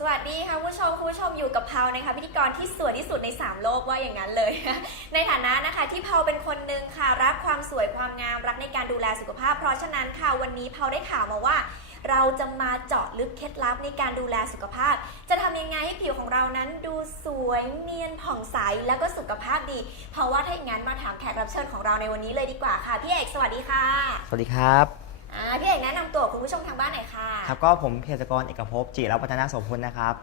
สวัสดีค่ะผู้ชมผู้ชมอยู่กับเพานะคะพิธีกรที่สวยที่สุดใน 3 โลกว่าอย่างนั้นเลย ในฐานะนะคะที่เพาเป็นคนหนึ่งค่ะรักความสวยความงาม รักในการดูแลสุขภาพ เพราะฉะนั้นค่ะวันนี้เพาได้ข่าวมาว่า เราจะมาเจาะลึกเคล็ดลับในการดูแลสุขภาพ จะทำยังไงให้ผิวของเรานั้นดูสวยเนียนผ่องใสแล้วก็สุขภาพดี เพราะว่าถ้าอย่างนั้นมาถามแขกรับเชิญของเราในวันนี้เลยดีกว่าค่ะพี่เอกสวัสดีค่ะ สวัสดีครับ อ่าพี่เอกแนะนำตัวคุณผู้ชมทางบ้านหน่อยค่ะ ครับก็ผมเภสัชกรเอกภพจิรวัฒนาโสพลนะครับ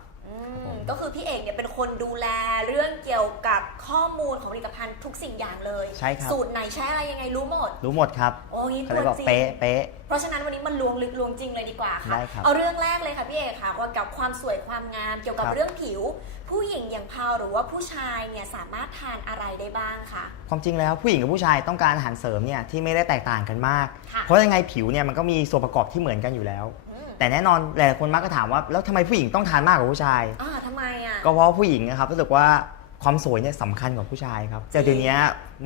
ก็คือพี่เอกเนี่ยเป็นคนดูแลเรื่องเกี่ยวกับข้อมูลของผลิตภัณฑ์ทุกสิ่งอย่างเลย ใช่ครับ สูตรไหนใช้อะไรยังไงรู้หมด รู้หมดครับโอ้ยเขาตัเรียวกว่าจริงเป๊ะเป๊ะ เพราะฉะนั้นวันนี้มันลวงลึกลวงจริงเลยดีกว่าค่ะ ได้ครับเอาเรื่องแรกเลยค่ะพี่เอกค่ะเกี่ยวกับความสวยความงามเกี่ยวกับครับ เรื่องผิว ผู้หญิงอย่างเพาหรือว่าผู้ชายเนี่ยสามารถทานอะไรได้บ้างคะ ความจริงแล้วผู้หญิงกับผู้ชายต้องการอาหารเสริมเนี่ยที่ไม่ได้แตกต่างกันมาก ค่ะ เพราะยังไงผิวเนี่ยมันก็มีส่วนประกอบที่เหมือนกันอยู่แล้วอืม แต่แน่นอนหลายๆคนมักจะถามว่าแล้วทำไมผู้หญิงต้องทานมากกว่าผู้ชาย อ่าทำไมอะ ก็เพราะว่าผู้หญิงนะครับรู้สึกว่าความสวยเนี่ยสำคัญกว่าผู้ชายครับแต่เดี๋ยวนี้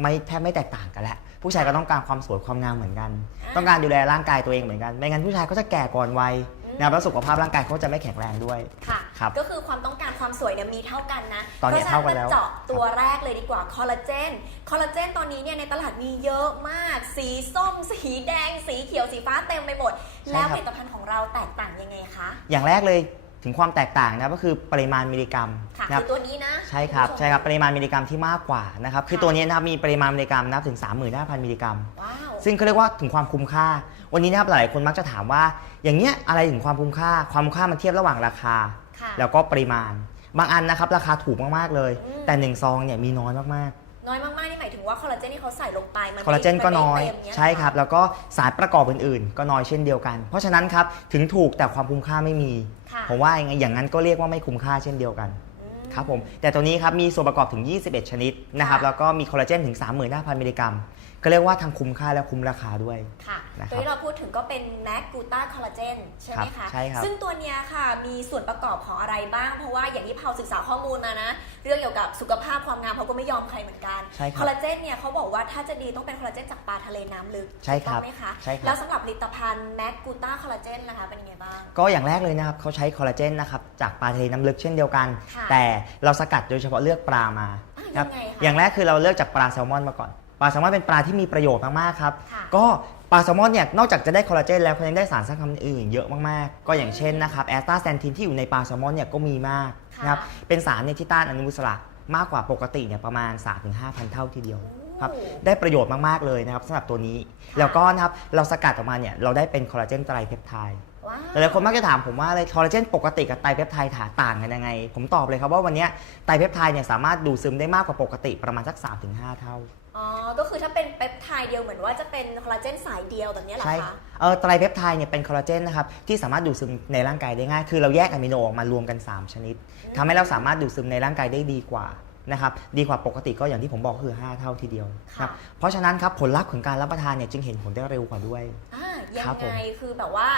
ไม่แทบไม่แตกต่างกันแล้วผู้ชายก็ต้องการความสวยความงามเหมือนกัน อ่า ต้องการดูแลร่างกายตัวเองเหมือนกัน ไม่งั้นผู้ชายก็จะแก่ก่อนวัยอืม นะครับแล้วสุขภาพร่างกายเขาจะไม่แข็งแรงด้วยค่ะครับก็คือความต้องการความสวยเนี่ยมีเท่ากันนะตอนนี้พระฉะเท่ากันแล้วมเจาะตัวแรกเลยดีกว่าคอลลาเจนคอลลาเจนตอนนี้เนี่ยในตลาดมีเยอะมาก สีส้ม สีแดง สีเขียวสีฟ้าเต็มไปหมด แล้วผลิตภัณฑ์ของเราแตกต่างยังไงคะอย่างแรกเลยถึงความแตกต่างนะก็คือปริมาณมิลลิกรัมค่ะนะคคืรับอตัวนี้นะใช่ครับณผู้ชมใช่ครับปริมาณมิลลิกรัมที่มากกว่านะครับคือค่ะตัวนี้นะครับมีปริมาณมิลลิกรัมนับถึง 35,000 มิลลิกรัมว้าว ซึ่งเขาเรียกว่าถึงความคุ้มค่า วันนี้นะครับหลายคนมักจะถามว่า อย่างเนี้ยอะไรถึงความคุ้มค่า ความคุ้มค่ามันเทียบระหว่างราคา ค่ะแล้วก็ปริมาณ บางอันนะครับราคาถูกมากๆเลย อืม แต่หนึ่งซองเนี่ยมีน้อยมากน้อยมากๆนี่หมายถึงว่าคอลลาเจนที่เขาใส่ลงไปมันๆคอลลาเจนก็น้อยมัไม่เต็มเใช่ครับ แล้วก็สารประกอบอื่นๆ ก็น้อยเช่นเดียวกัน เพราะฉะนั้นครับถึงถูกแต่ความคุ้มค่าไม่มี ค่ะผมว่าอย่างอย่างนั้นก็เรียกว่าไม่คุ้มค่าเช่นเดียวกันอืม ครับผมแต่ตัวนี้ครับมีส่วนประกอบถึง 21 ชนิดนะครับค่ะ แล้วก็มีคอลลาเจนถึง 35,000 มิลลิกรัมก็เรียกว่าทั้งคุ้มค่าและคุ้มราคาด้วย ค่ะนะครับตัวที่เราพูดถึงก็เป็นแมกกูตาคอลลาเจนใช่ไหมครัคะ บใช่ครับ ซึ่งตัวเนี้ยค่ะมีส่วนประกอบของอะไรบ้าง เพราะว่าอย่างที่เผาศึกษาข้อมูลมานะ เรื่องเกี่ยวกับสุขภาพความงามเขาก็ไม่ยอมใครเหมือนกัน ใช่คครัอบ ลลาเจนเนี่ยเขาบอกว่าถ้าจะดีต้องเป็นคอลลาเจนจากปลาทะเลน้ำลึกใช่ครับถูกต้องไหมคะใช่ครับ แล้วสำหรับผลิตภัณฑ์แมกกูตาคอลลาเจนนะคะเป็นยังไงบ้าง ก็อย่างแรกเลยนะครับเขาใช้คอลลาเจนนะครับจากปลาทะเลน้ำลึกเช่นเดียวกัน ค่ะแต่เราสกัดโดยเฉพาะเลือกปลามาอะครับยังไงคะ อย่างแรกคือเราเลือกจากปลาแซลมอนมาก่อน ปลาแซลมอนเป็นปลาที่มีประโยชน์มากๆครับ ค่ะ ก็ปลาแซลมอนเนี่ยนอกจากจะได้คอลลาเจนแล้วเขายังได้สารสำคัญอื่นเยอะมากๆ ก็อย่างเช่นนะครับแอสตาแซนทินที่อยู่ในปลาแซลมอนเนี่ยก็มีมากค่ะนะครับเป็นสารเนี่ยที่ต้านอนุมูลอิสระมากกว่าปกติเนี่ยประมาณ 3-5,000 เท่าทีเดียวครับโอ้ได้ประโยชน์มากๆเลยนะครับสำหรับตัวนี้ค่ะแล้วก็นะครับเราสกัดออกมาเนี่ยเราได้เป็นคอลลาเจนไตรเพปไทด์ ว้าว หลายๆคนมักจะถามผมว่าอะไรคอลลาเจนปกติกับไตรเพปไทด์ถาต่างกันยังไง ผมตอบเลยครับว่าวันเนี้ยไตรเพปไทด์เนี่ยสามารถดูดซึมได้มากกว่าปกติประมาณสัก 3-5 เท่า อ๋อ ก็คือถ้าเป็นเปปไทด์เดียวเหมือนว่าจะเป็นคอลลาเจนสายเดียวแบบเนี้ยเหรอใช่คะเออไตรเพปไทด์เนี่ยเป็นคอลลาเจนนะครับที่สามารถดูดซึมในร่างกายได้ง่าย คือเราแยกอะมิโนออกมารวมกัน 3 ชนิดทำให้เราสามารถดูดซึมในร่างกายได้ดีกว่านะครับดีกว่าปกติก็อย่างที่ผมบอกคือ 5 เท่าทีเดียวครัค่ะบเพราะฉะนั้นครับผลลัพธ์ของการรับประทานเนี่ยจึงเห็นผลได้เร็วกว่าด้วยอ่ายัครับงผมไงคือแบบว่า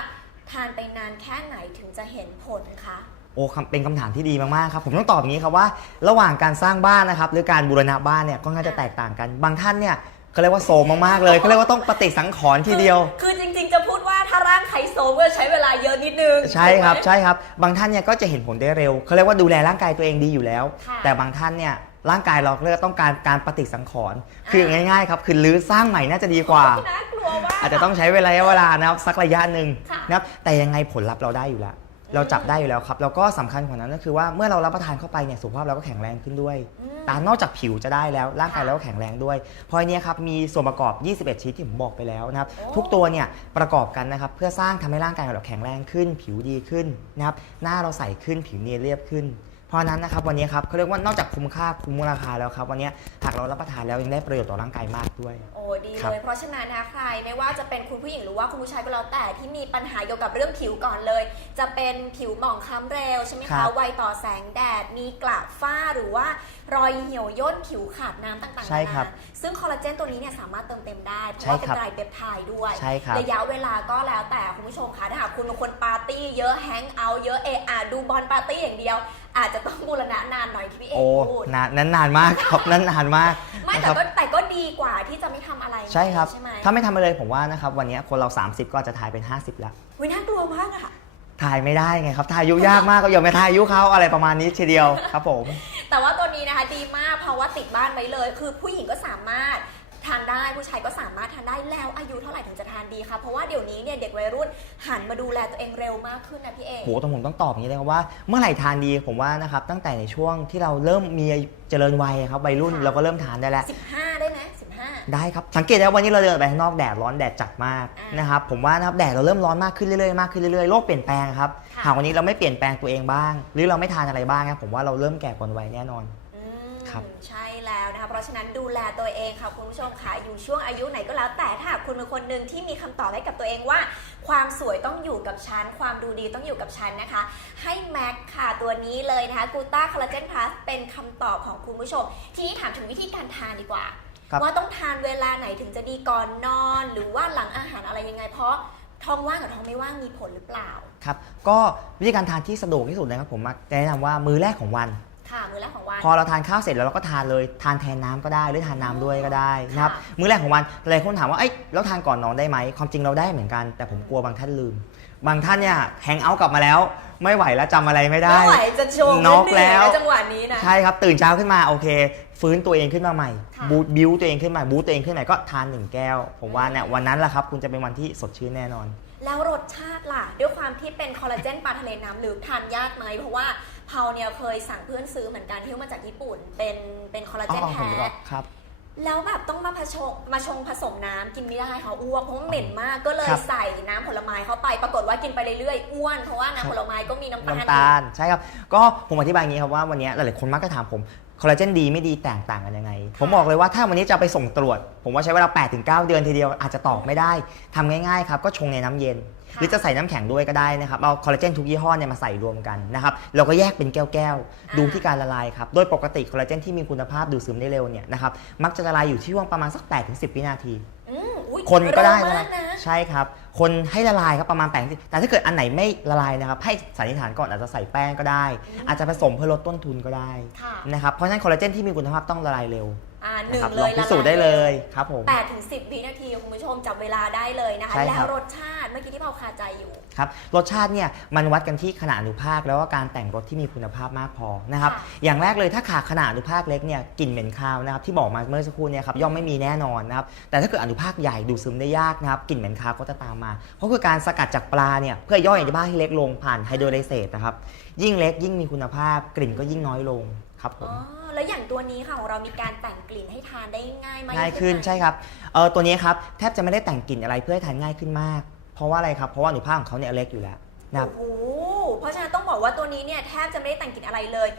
ทานไปนานแค่ไหนถึงจะเห็นผลคะ โอ้คำเป็นคำถามที่ดีมากๆครับผมต้องตอบอย่างนี้ครับว่า ระหว่างการสร้างบ้านนะครับหรือการบูรณะบ้านเนี่ยก็น่าจะแตกต่างกัน บางท่านเนี่ยเขาเรียกว่าโซมมากๆเลยเขาเรียกว่าต้องปฏิสังขรณ์ทีเดียว คือคือจริงๆ จะพูดว่าถ้าร่างไขโซมก็ใช้เวลาเยอะนิดนึงใช่ครับถูกไหม ใช่ครับ บางท่านเนี่ยก็จะเห็นผลได้เร็วเขาเรียกว่าดูแลร่างกายตัวเองดีอยู่แล้ว ค่ะ แต่บางท่านเนี่ยร่างกายเราเรียกว่าต้องการการปฏิสังขรณ์คือง่ายๆครับคือรื้อสร้างใหม่น่าจะดีกว่า น่ากลัวมากอาจจะต้องใช้เวลาเวลานะครับสักระยะหนึ่งค่ะ นะครับแต่ยังไงผลลัพธ์เราได้อยู่แล้ว เราจับได้อยู่แล้วครับ แล้วก็สำคัญกว่านั้นก็คือว่าเมื่อเรารับประทานเข้าไปเนี่ยสุขภาพเราก็แข็งแรงขึ้นด้วย อืม ตานอกจากผิวจะได้แล้วร่างกายค่ะเราก็แข็งแรงด้วยเพราะอันเนี้ยครับมีส่วนประกอบ 21 ชนิดที่ผมบอกไปแล้วนะครับโอ้ ทุกตัวเนี่ยประกอบกันนะครับเพื่อสร้างทำให้ร่างกายของเราแข็งแรงขึ้น ผิวดีขึ้นนะครับหน้าเราใสขึ้นผิวเนียนเรียบขึ้น เพราะฉะนั้นนะครับวันนี้ครับเขาเรียกว่านอกจากคุ้มค่าคุ้มราคาแล้วครับวันนี้หากเรารับประทานแล้วยังได้ประโยชน์ต่อร่างกายมากด้วย โอ้ ดีครับเลย เพราะฉะนั้นนะคะใครไม่ว่าจะเป็นคุณผู้หญิงหรือว่าคุณผู้ชายก็แล้วแต่ที่มีปัญหาเกี่ยวกับเรื่องผิวก่อนเลย จะเป็นผิวหมองคล้ำเร็วใช่ไหมครัคะบไวต่อแสงแดด มีกระฝ้าหรือว่ารอยเหี่ยวย่นผิวขาดน้ำต่างๆใช่ครับนานาซึ่งคอลลาเจนตัวนี้เนี่ยสามารถเติมเต็มได้ เพราะใช่ว่าเป็นครับ ไตรเปปไทด์ด้วย ใช่ครับ ระยะเวลาก็แล้วแต่คุณผู้ชมคะถ้าหากคุณเป็นคนปาร์ตี้เยอะแฮงเอาท์เยอะเอะอะดูบอลปาร์ตี้อย่างเดียว อาจจะต้องบูรณะนานหน่อยที่พี่เอกโอ้พูดนานนั้นนานมากครับ นั้นนานมากไม่นะแต่ครับ ก็แต่ก็ ดีกว่าที่จะไม่ทำอะไรใช่ครับ ใช่ไหมถ้าไม่ทำอะไรเลยผมว่านะครับวันนี้คนเรา 30 ก็อาจจะทายเป็น 50 แล้ววิน่ากลัวมากอะทายไม่ได้ไงครับทายอายุยากมากก็อย่าไปทายอายุเขาอะไรประมาณนี้ทีเดียวครับผม แต่ว่าตัวนี้นะคะดีมากเพราะว่าติดบ้านไว้เลย คือผู้หญิงก็สามารถทานได้ผู้ชายก็สามารถทานได้แล้วอายุเท่าไหร่ถึงจะทานดีคะเพราะว่าเดี๋ยวนี้เนี่ยเด็กวัยรุ่นหันมาดูแลตัวเองเร็วมากขึ้นนะพี่เอกโหแต่ผมต้องตอบอย่างนี้เลยครับว่าเมื่อไหร่ทานดีผมว่านะครับตั้งแต่ในช่วงที่เราเริ่มมีเจริญวัยครับวัยรุ่นค่ะเราก็เริ่มทานได้แล้ว 15 ได้ไหม15 ได้ครับสังเกตได้ว่าวันนี้เราเดินไปข้างนอกแดดร้อนแดดจัดมากอ่านนะครับผมว่านะครับแดดเราเริ่มร้อนมากขึ้นเรื่อยๆมากขึ้นเรื่อยๆโลกเปลี่ยนแปลงครับค่ะหากวันนี้เราไม่เปลี่ยนแปลงตัวเองบ้าง หรือเราไม่ทานอะไรบ้างนะผมว่าเราเริ่มแก่ก่อนวัยแน่นอนอืม ครับใช่แล้วนะคะเพราะฉะนั้นดูแลตัวเองค่ะคุณผู้ชมค่ะอยู่ช่วงอายุไหนก็แล้ว แต่ถ้าหากคุณเป็นคนหนึ่งที่มีคำตอบให้กับตัวเองว่า ความสวยต้องอยู่กับฉันความดูดีต้องอยู่กับฉันนะคะ ให้แม็กค่ะตัวนี้เลยนะคะกูต้าคอลลาเจนพลัสเป็นคำตอบของคุณผู้ชม ทีนี้ถามถึงวิธีการทานดีกว่าครับว่าต้องทานเวลาไหนถึงจะดีก่อนนอน หรือว่าหลังอาหารอะไรยังไงเพราะท้องว่างกับท้องไม่ว่างมีผลหรือเปล่า ครับ ก็วิธีการทานที่สะดวกที่สุดนะครับผมมักจะแนะนำว่ามื้อแรกของวัน ค่ะมื้อแรกของวัน พอเราทานข้าวเสร็จแล้วเราก็ทานเลยทานแทนน้ำก็ได้หรือทานน้ำด้วยก็ได้นะครับค่ะมื้อแรกของวันหลายคนถามว่าเอ้ยแล้วทานก่อนนอนได้ไหมความจริงเราได้เหมือนกัน แต่ผมกลัวบางท่านลืม บางท่านเนี่ยแฮงเอาท์กลับมาแล้ว ไม่ไหวแล้วจำอะไรไม่ได้ ไม่ไหวจะโชว์น็อกเหนื่อยแล้วนะจังหวะนี้นะ ใช่ครับ ตื่นเช้าขึ้นมาโอเค ฟื้นตัวเองขึ้นมาใหม่ ค่ะ บูตบิวตัวเองขึ้นมาบูตตัวเองขึ้นมาก็ทานหนึ่งแก้ว ผมว่าเนี่ยวันนั้นแหละครับ คุณจะเป็นวันที่สดชื่นแน่นอน แล้วรสชาติล่ะ ด้วยความที่เป็นคอลลาเจนปลาทะเลน้ำหรือทานยากไหมเพราะว่า เผาเนี่ยเคยสั่งเพื่อนซื้อเหมือนกันที่เอามาจากญี่ปุ่น เป็นเป็นคอลลาอ๋เจนอผมแท้ก็ครับแล้วแบบต้องมาผสมมาชงผสมน้ำกินไม่ได้ค่ะอ้วกเพราะว่าเหม็นมากก็เลยครับใส่น้ำผลไม้เข้าไป ปรากฏว่ากินไปเรื่อยๆอ้วนเพราะว่าครับน้ำผลไม้ก็มีน้ำตาลน้ำตาลใช่ครับ ก็ผมอธิบายอย่างนี้ครับว่าวันนี้หลายๆคนมักจะถามผมคอลลาเจนดีไม่ดีแตกต่างกันยังไง ผมบอกเลยว่าถ้าวันนี้จะไปส่งตรวจ ผมว่าใช้เวลา8-9 เดือนทีเดียวอาจจะตอบไม่ได้ทำง่ายๆครับก็ชงในน้ำเย็นค่ะ หรือจะใส่น้ำแข็งด้วยก็ได้นะครับ เอาคอลลาเจนทุกยี่ห้อเนี่ยมาใส่รวมกันนะครับเราก็แยกเป็นแก้วๆ ดูที่การละลายครับ โดยปกติคอลลาเจนที่มีคุณภาพดูดซึมได้เร็วเนี่ยนะครับ มักจะละลายอยู่ที่ช่วงประมาณสัก8-10 วินาที อืมอุ๊ยคนก็ได้เร็วนะมากนะใช่ครับ คนให้ละลายครับประมาณแปดแต่ถ้าเกิดอันไหนไม่ละลายนะครับ ให้สันนิษฐานก่อนอาจจะใส่แป้งก็ได้ อาจจะผสมเพื่อลดต้นทุนก็ได้ค่ะ นะครับ เพราะฉะนั้นคอลลาเจนที่มีคุณภาพต้องละลายเร็ว อ่าหนะนึ่งครับเลลองยพิสูจน์ได้เลยครับผม แปดถึงสิบวินาทีคุณผู้ชมจับเวลาได้เลยนะคะ ใช่แล้ครัวบ รสชาติเมื่อกี้ที่เผาคาใจอยู่ ครับรสชาติเนี่ยมันวัดกันที่ขนาดอนุภาคแล้วก็การแต่งรสที่มีคุณภาพมากพอนะครับค่ะอย่างแรกเลยถ้าขาดขนาดอนุภาคเล็กเนี่ยกลิ่นเหม็นคาวนะครับที่บอกมาเมื่อสักครู่เนี่ยครับย่อมไม่มีแน่นอนนะครับแต่ถ้าเกิดอนุภาคใหญ่ดูดซึมได้ยากนะครับกลิ่นเหม็นคาวก็จะตามมาเพราะคือการสกัดจากปลาเนี่ยเพื่อย่อยอนุภาคที่เล็กลงผ่านไฮโดรไลเซตนะครับยิ่งเล็กยิ่งมีคุณภาพกลิ่นก็ยิ่งน้อยลงครับผม อ๋อ แล้วอย่างตัวนี้ค่ะของเรามีการแต่งกลิ่นให้ทานได้ง่ายมากง่ายขึ้นไหมใช่ครับเออตัวนี้ครับแทบจะไม่ได้แต่งกลิ่นอะไรเพื่อให้ทานง่ายขึ้นมาก เพราะว่าอะไรครับเพราะว่าอนุภาคของเขาเนี่ยเล็กอยู่แล้วนะครับ โอ้โหเพราะฉะนั้นต้องบอกว่าตัวนี้เนี่ยแทบจะไม่ได้แต่งกลิ่นอะไรเลย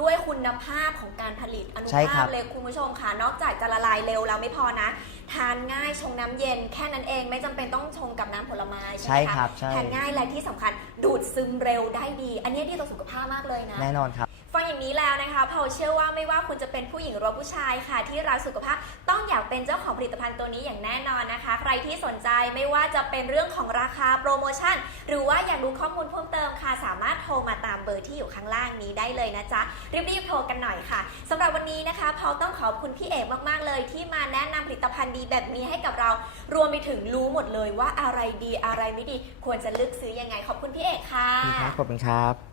ด้วยคุณภาพของการผลิตอนุใช่คภารัพบ เลยคุณผู้ชมค่ะนอกจากจะละลายเร็วแล้วไม่พอนะ ทานง่ายชงน้ำเย็น แค่นั้นเองไม่จำเป็นต้องชงกับน้ำผลไม้ใช่ใช่ไหมคคะรับใช่ทานง่ายและที่สำคัญดูดซึมเร็วได้ดี อันนี้ดีต่อสุขภาพมากเลยนะ แน่นอนครับ ฟังอย่างนี้แล้วนะคะเพาเชื่อว่าไม่ว่าคุณจะเป็นผู้หญิงหรือผู้ชายค่ะ ที่รักสุขภาพต้องอยากเป็นเจ้าของผลิตภัณฑ์ตัวนี้อย่างแน่นอนนะคะ ใครที่สนใจไม่ว่าจะเป็นเรื่องของราคาโปรโมชั่น หรือว่าอยากรู้ข้อมูลเพิ่มเติมค่ะ สามารถโทรมาตามเบอร์ที่อยู่ข้างล่างนี้ได้เลยนะจ๊ะรีบๆโทรกันหน่อยค่ะสำหรับวันนี้นะคะเพาต้องขอบคุณพี่เอกมากๆเลย ที่มาแนะนำผลิตภัณฑ์ดีแบบนี้ให้กับเรา รวมไปถึงรู้หมดเลยว่าอะไรดีอะไรไม่ดี ควรจะเลือกซื้อยังไงขอบคุณพี่เอกค่ะขอบคุณครับ